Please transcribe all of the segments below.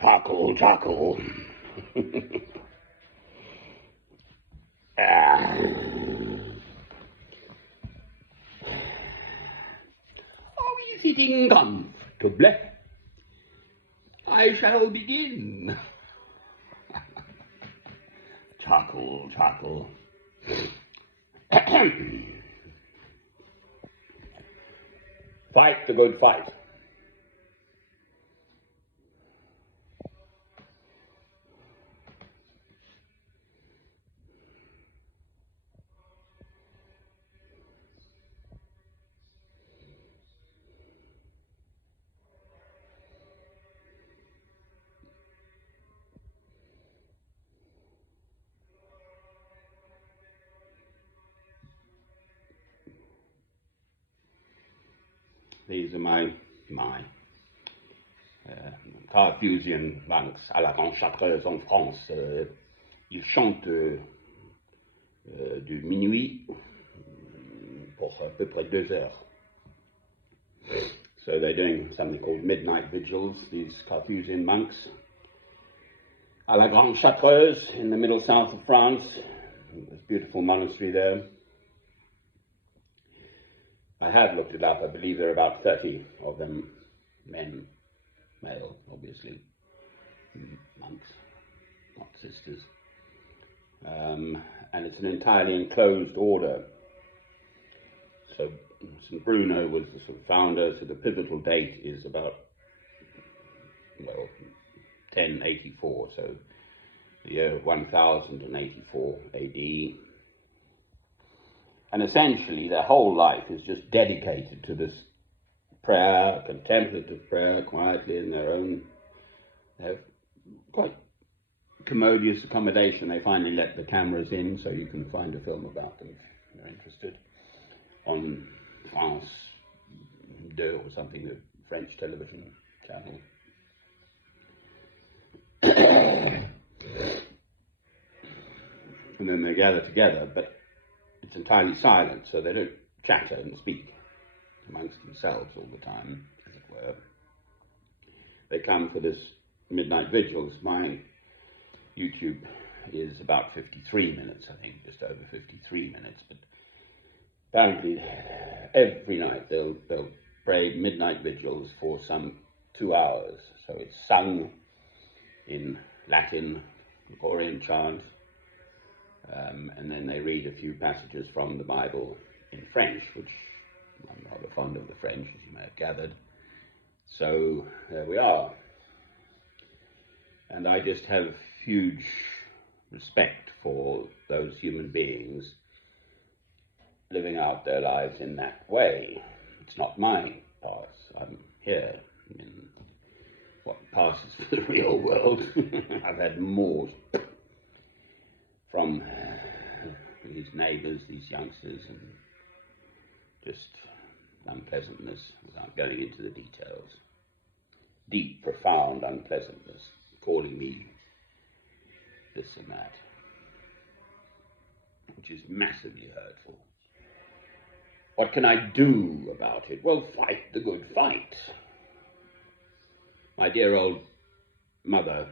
Chuckle, chuckle. Are we sitting comfortably? I shall begin. Chuckle, chuckle. Fight the good fight. These are my Carthusian monks à la grande chartreuse en France. Ils chantent du minuit pour à peu près 2 heures. So they're doing something called midnight vigils, these Carthusian monks. À la grande chartreuse in the middle south of France. There's a beautiful monastery there. I have looked it up. I believe there are about 30 of them, men, male, obviously, monks, not sisters. And it's an entirely enclosed order. So St. Bruno was the sort of founder, so the pivotal date is about, 1084, so the year 1084 AD. And essentially, their whole life is just dedicated to this prayer, contemplative prayer, quietly in their own. They have quite commodious accommodation. They finally let the cameras in, so you can find a film about them if you're interested, on France 2 or something, the French television channel. And then they gather together, but it's entirely silent, so they don't chatter and speak amongst themselves all the time, as it were. They come for this midnight vigils. My YouTube is about 53 minutes, I think, just over 53 minutes, but apparently every night they'll pray midnight vigils for some 2 hours. So it's sung in Latin, Gregorian chant, and then they read a few passages from the Bible in French, which I'm rather fond of the French, as you may have gathered. So there we are. And I just have huge respect for those human beings living out their lives in that way. It's not my path. I'm here in what passes for the real world. I've had more from these neighbours, these youngsters, and just unpleasantness without going into the details. Deep, profound unpleasantness, calling me this and that, which is massively hurtful. What can I do about it? Well, fight the good fight. My dear old mother,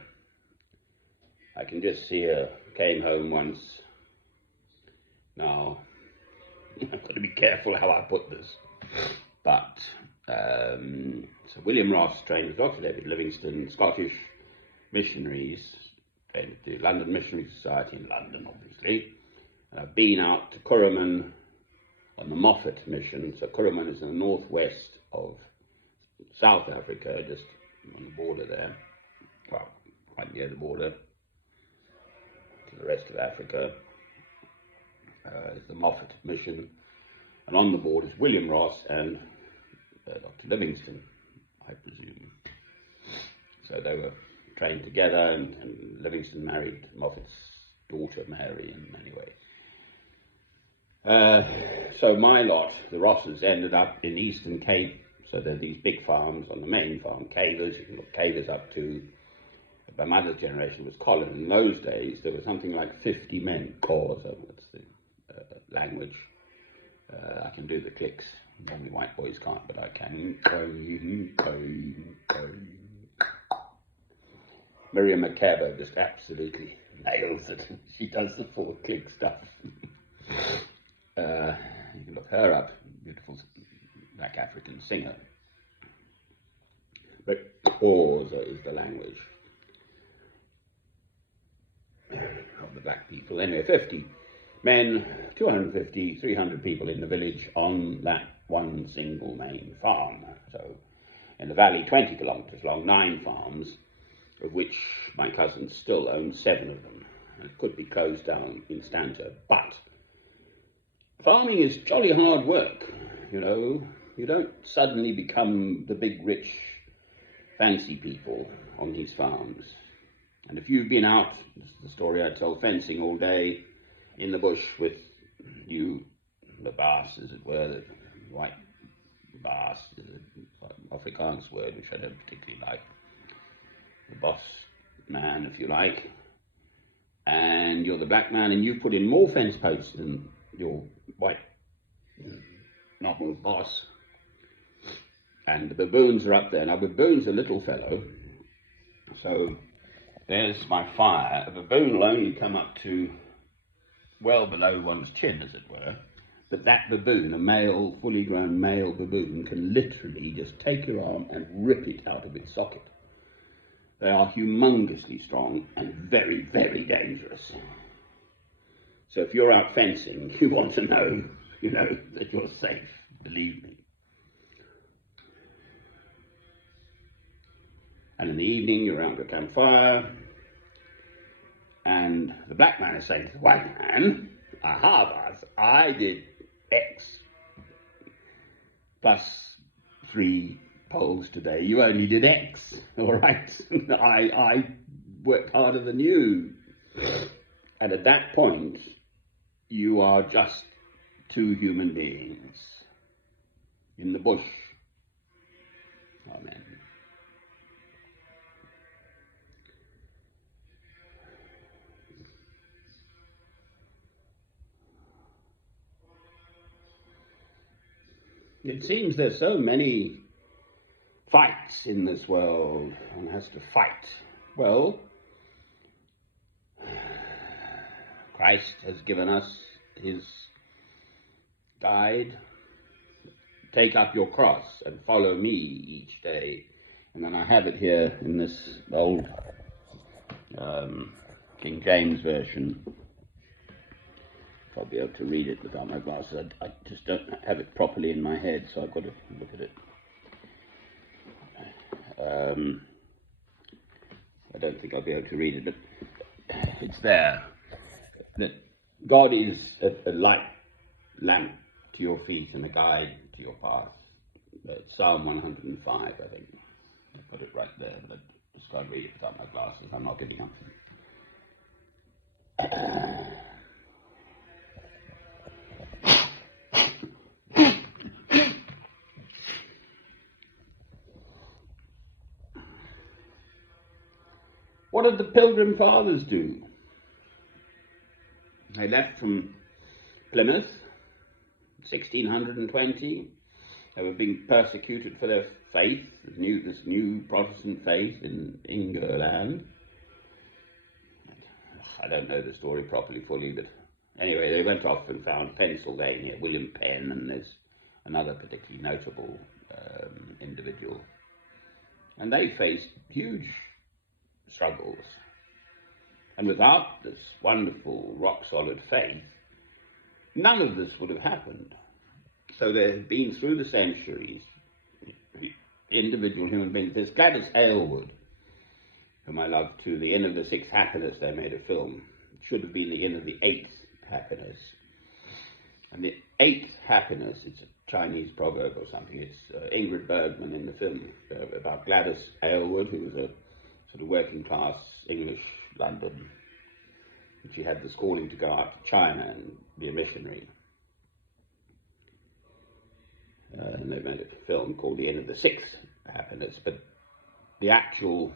I can just see her, came home once. Now, I've got to be careful how I put this. But, so William Ross trained with Dr. David Livingstone, Scottish missionaries, trained at the London Missionary Society in London, obviously. And I've been out to Kuruman on the Moffat mission. So Kuruman is in the northwest of South Africa, just on the border there. Well, quite near the border to the rest of Africa. Is the Moffat mission, and on the board is William Ross and Dr. Livingstone, I presume. So they were trained together, and Livingstone married Moffat's daughter Mary in many ways. So my lot, the Rosses, ended up in Eastern Cape. So there are these big farms on the main farm, cavers. You can look cavers up to, my mother's generation was Colin. In those days, there was something like 50 men, cors, that's the language. I can do the clicks. Only white boys can't, but I can. Miriam Makeba just absolutely nails it. She does the 4-click stuff. You can look her up, beautiful black African singer. But Xhosa is the language of the black people. Anyway, 50 men, 250, 300 people in the village on that one single main farm. So in the valley, 20 kilometres long, 9 farms, of which my cousin still owns 7 of them. And it could be closed down instanter, but farming is jolly hard work, you know. You don't suddenly become the big, rich, fancy people on these farms. And if you've been out, this is the story I tell, fencing all day in the bush with you, the baas, as it were, the white baas, is an Afrikaans word, which I don't particularly like. The boss man, if you like. And you're the black man, and you put in more fence posts than your white normal boss. And the baboons are up there. Now, baboon's a little fellow, so there's my fire. A baboon will only come up to well below one's chin, as it were. But that baboon, a male, fully grown male baboon, can literally just take your arm and rip it out of its socket. They are humongously strong and very, very dangerous. So if you're out fencing, you want to know, that you're safe, believe me. And in the evening, you're around a campfire, and the black man is saying to the white man, aha, boss, I did X plus 3 poles today. You only did X, all right? I worked harder than you. And at that point, you are just 2 human beings in the bush. Amen. It seems there's so many fights in this world. One has to fight. Well, Christ has given us his guide. Take up your cross and follow me each day. And then I have it here in this old King James version. If I'll be able to read it without my glasses. I just don't have it properly in my head, so I've got to look at it. I don't think I'll be able to read it, but it's there. That God is a light lamp to your feet and a guide to your path. It's Psalm 105, I think. I put it right there, but I just can't read it without my glasses. I'm not good enough. What did the Pilgrim Fathers do? They left from Plymouth, 1620. They were being persecuted for their faith, this new Protestant faith in England. I don't know the story properly, fully, but anyway, they went off and found Pennsylvania, William Penn, and there's another particularly notable individual. And they faced huge struggles. And without this wonderful, rock-solid faith, none of this would have happened. So there have been, through the centuries, individual human beings. There's Gladys Aylward, whom I love too. The Inn of the Sixth Happiness, they made a film. It should have been the Inn of the Eighth Happiness. And the Eighth Happiness, it's a Chinese proverb or something. It's Ingrid Bergman in the film about Gladys Aylward, who was a sort of working class English London. And she had this calling to go out to China and be a missionary. And they made a film called The Inn of the Sixth Happiness, but the actual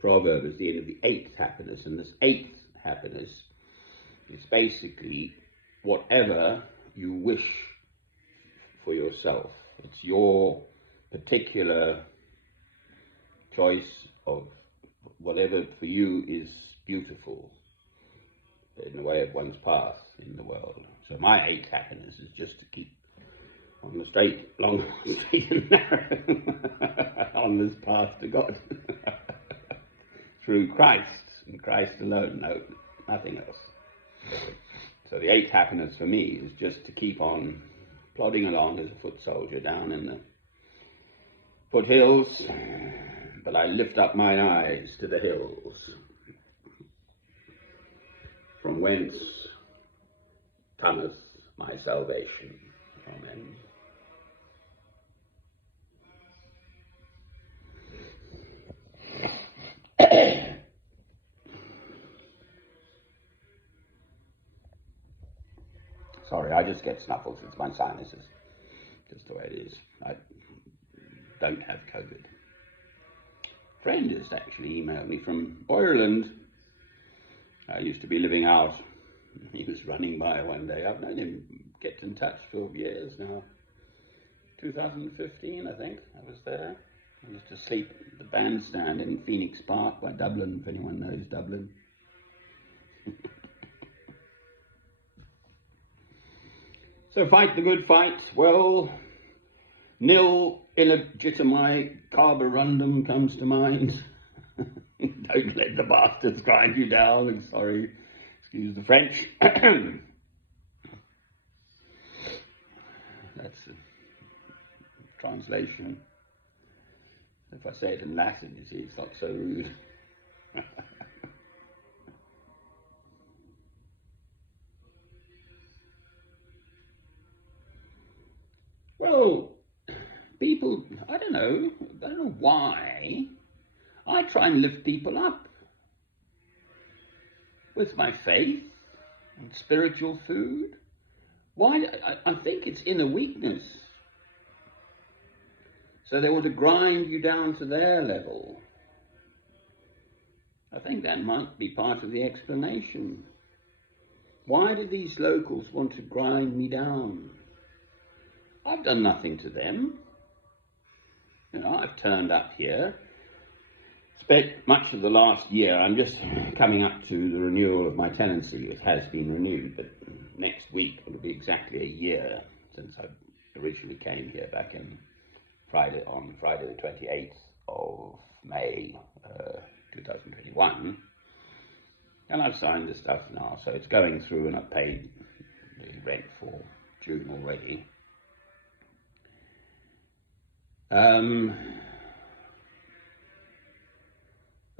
proverb is the Inn of the Eighth Happiness, and this eighth happiness is basically whatever you wish for yourself. It's your particular choice of whatever for you is beautiful in the way of one's path in the world. So my eighth happiness is just to keep on the straight and narrow on this path to God through Christ and Christ alone, no, nothing else. So the eighth happiness for me is just to keep on plodding along as a foot soldier down in the foothills, but I lift up mine eyes to the hills, from whence cometh my salvation. Amen. Sorry, I just get snuffles. It's my sinuses. Just the way it is. I don't have COVID. A friend has actually emailed me from Ireland. I used to be living out. He was running by one day. I've known him get in touch for years now. 2015, I think, I was there. I used to sleep at the bandstand in Phoenix Park by Dublin, if anyone knows Dublin. So fight the good fight. Well, nil illegitimi carborundum comes to mind. Don't let the bastards grind you down. Sorry, excuse the French. That's a translation. If I say it in Latin, you see, it's not so rude. Well, people, I don't know why. I try and lift people up with my faith and spiritual food. Why? I think it's inner weakness. So they want to grind you down to their level. I think that might be part of the explanation. Why do these locals want to grind me down? I've done nothing to them. I've turned up here. Spent much of the last year, I'm just coming up to the renewal of my tenancy. It has been renewed, but next week it'll be exactly a year since I originally came here back on Friday the 28th of May 2021. And I've signed the stuff now, so it's going through, and I've paid the rent for June already. Of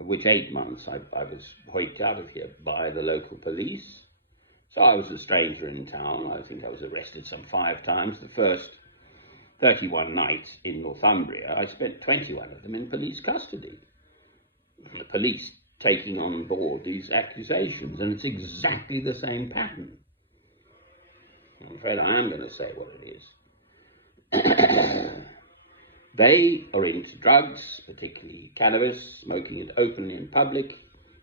which 8 months I was hoiked out of here by the local police. So I was a stranger in town. I think I was arrested some 5 times. The first 31 nights in Northumbria, I spent 21 of them in police custody. The police taking on board these accusations, and it's exactly the same pattern. I'm afraid I am going to say what it is. They are into drugs, particularly cannabis, smoking it openly in public.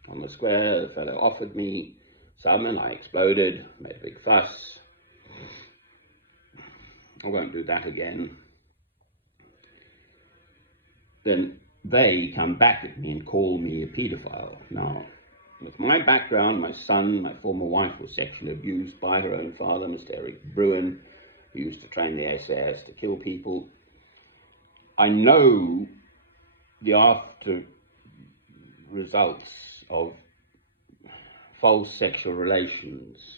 On the square, the fellow offered me some, and I exploded, made a big fuss. I won't do that again. Then they come back at me and call me a paedophile. Now, with my background, my former wife was sexually abused by her own father, Mr. Eric Bruin, who used to train the SAS to kill people. I know the after results of false sexual relations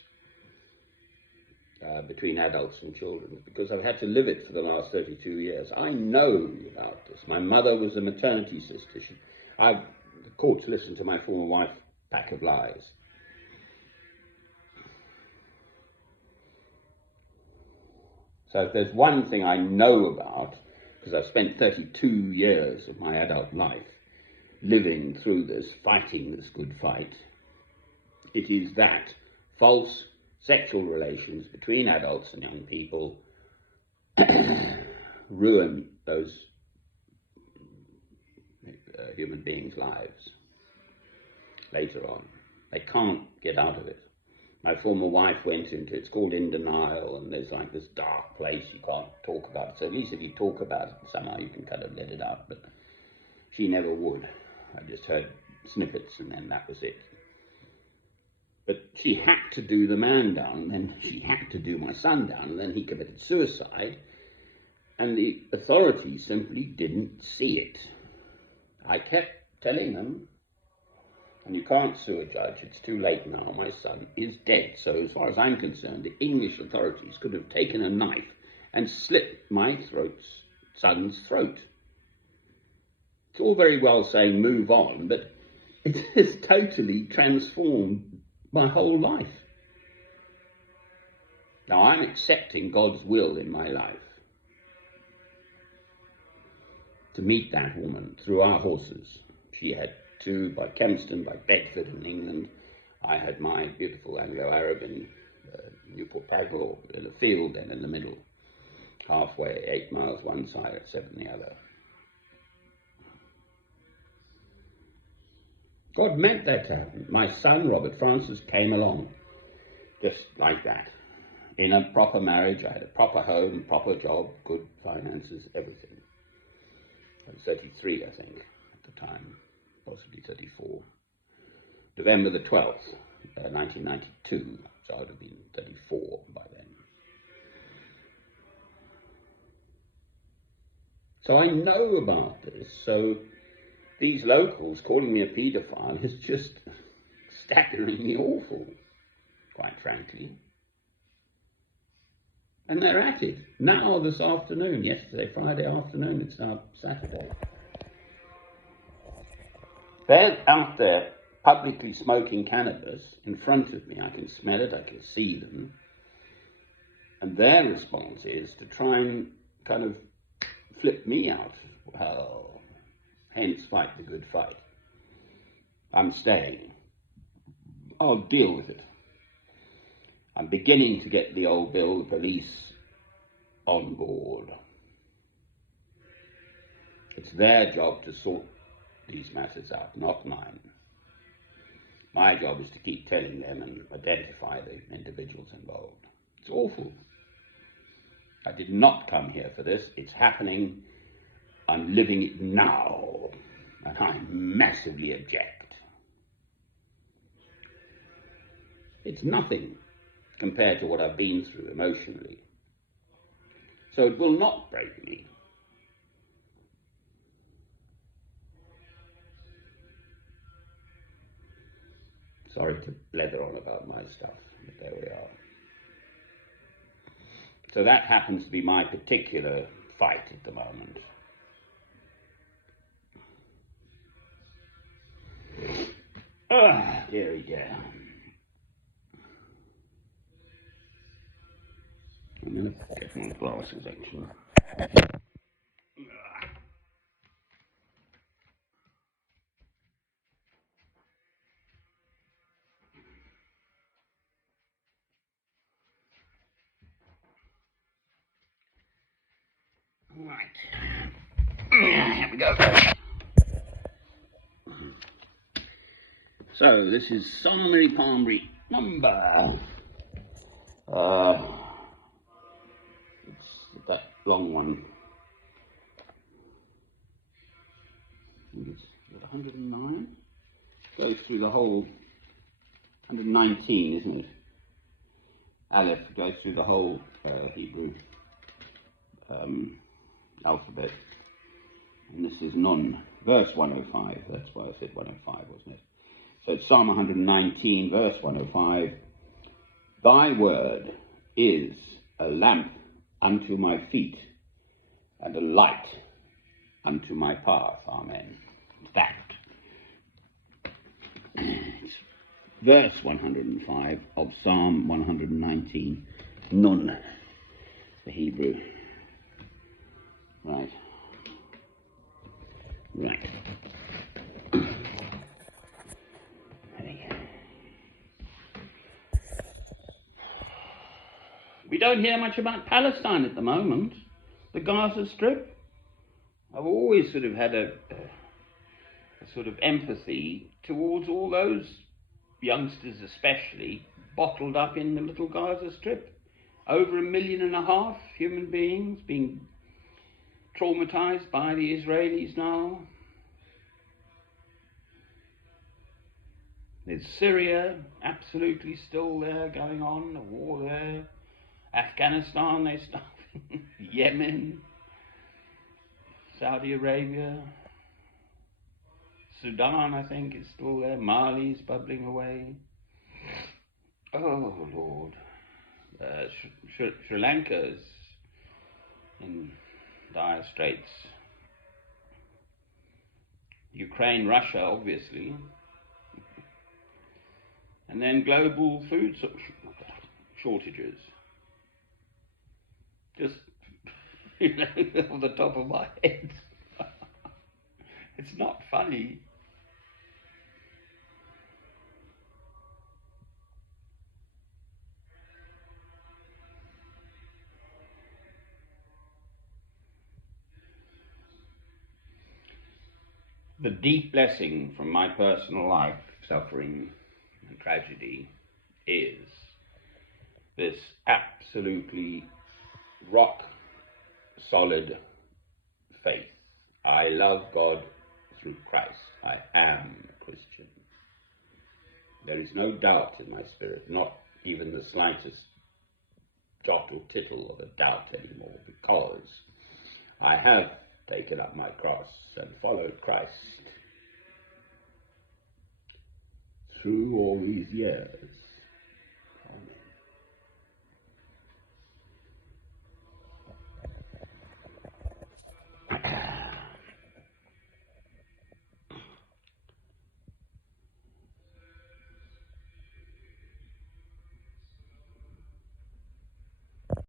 between adults and children, because I've had to live it for the last 32 years. I know about this. My mother was a maternity sister. The courts listened to my former wife pack of lies. So if there's one thing I know about, because I've spent 32 years of my adult life living through this, fighting this good fight, it is that false sexual relations between adults and young people ruin those human beings' lives later on. They can't get out of it. My former wife went into, it's called In Denial, and there's like this dark place you can't talk about. So at least if you talk about it somehow you can kind of let it out. But she never would. I just heard snippets and then that was it. But she had to do the man down, and then she had to do my son down, and then he committed suicide. And the authorities simply didn't see it. I kept telling them, and you can't sue a judge, it's too late now, my son is dead. So as far as I'm concerned, the English authorities could have taken a knife and slit my son's throat. It's all very well saying move on, but it has totally transformed my whole life. Now I'm accepting God's will in my life. To meet that woman through our horses. She had two by Kempston, by Bedford in England. I had my beautiful Anglo-Arab in Newport Pagnell in a field and in the middle. Halfway, 8 miles one side, 7 the other. God meant that to happen. My son, Robert Francis, came along just like that. In a proper marriage, I had a proper home, proper job, good finances, everything. I was 33, I think, at the time, possibly 34. November the 12th, 1992, so I would have been 34 by then. So I know about this, so these locals calling me a paedophile is just staggeringly awful, quite frankly. And they're at it now this afternoon, yesterday, Friday afternoon, it's now Saturday. They're out there publicly smoking cannabis in front of me. I can smell it, I can see them. And their response is to try and kind of flip me out. Well, hence fight the good fight. I'm staying. I'll deal with it. I'm beginning to get the old Bill police on board. It's their job to sort these matters out, not mine. My job is to keep telling them and identify the individuals involved. It's awful. I did not come here for this. It's happening. I'm living it now, and I massively object. It's nothing compared to what I've been through emotionally. So it will not break me. Sorry to blether on about my stuff, but there we are. So that happens to be my particular fight at the moment. Dearie dear. I'm going to get my glasses actually. Right. Here we go. So this is Sonnery Palmbury number. It's that long one. I think it's 109. Goes through the whole 119, isn't it? Aleph goes through the whole Hebrew alphabet. And this is Nun, verse 105. That's why I said 105, wasn't it? So it's Psalm 119, verse 105. Thy word is a lamp unto my feet and a light unto my path. Amen. That. It's verse 105 of Psalm 119, Nun, the Hebrew. Right. Right. We don't hear much about Palestine at the moment. The Gaza Strip. I've always sort of had a sort of empathy towards all those youngsters especially, bottled up in the little Gaza Strip. Over 1.5 million human beings being traumatized by the Israelis now. There's Syria, absolutely still there, going on, a war there. Afghanistan, they're starving. Yemen, Saudi Arabia, Sudan, I think, is still there. Mali's bubbling away. Oh, Lord. Sri Lanka is in dire straits. Ukraine, Russia, obviously. And then global food shortages. Just, off the top of my head. It's not funny. The deep blessing from my personal life, suffering and tragedy, is this absolutely rock solid faith. I love God through Christ. I am a Christian. There is no doubt in my spirit, not even the slightest jot or tittle of a doubt anymore, because I have taken up my cross and followed Christ through all these years.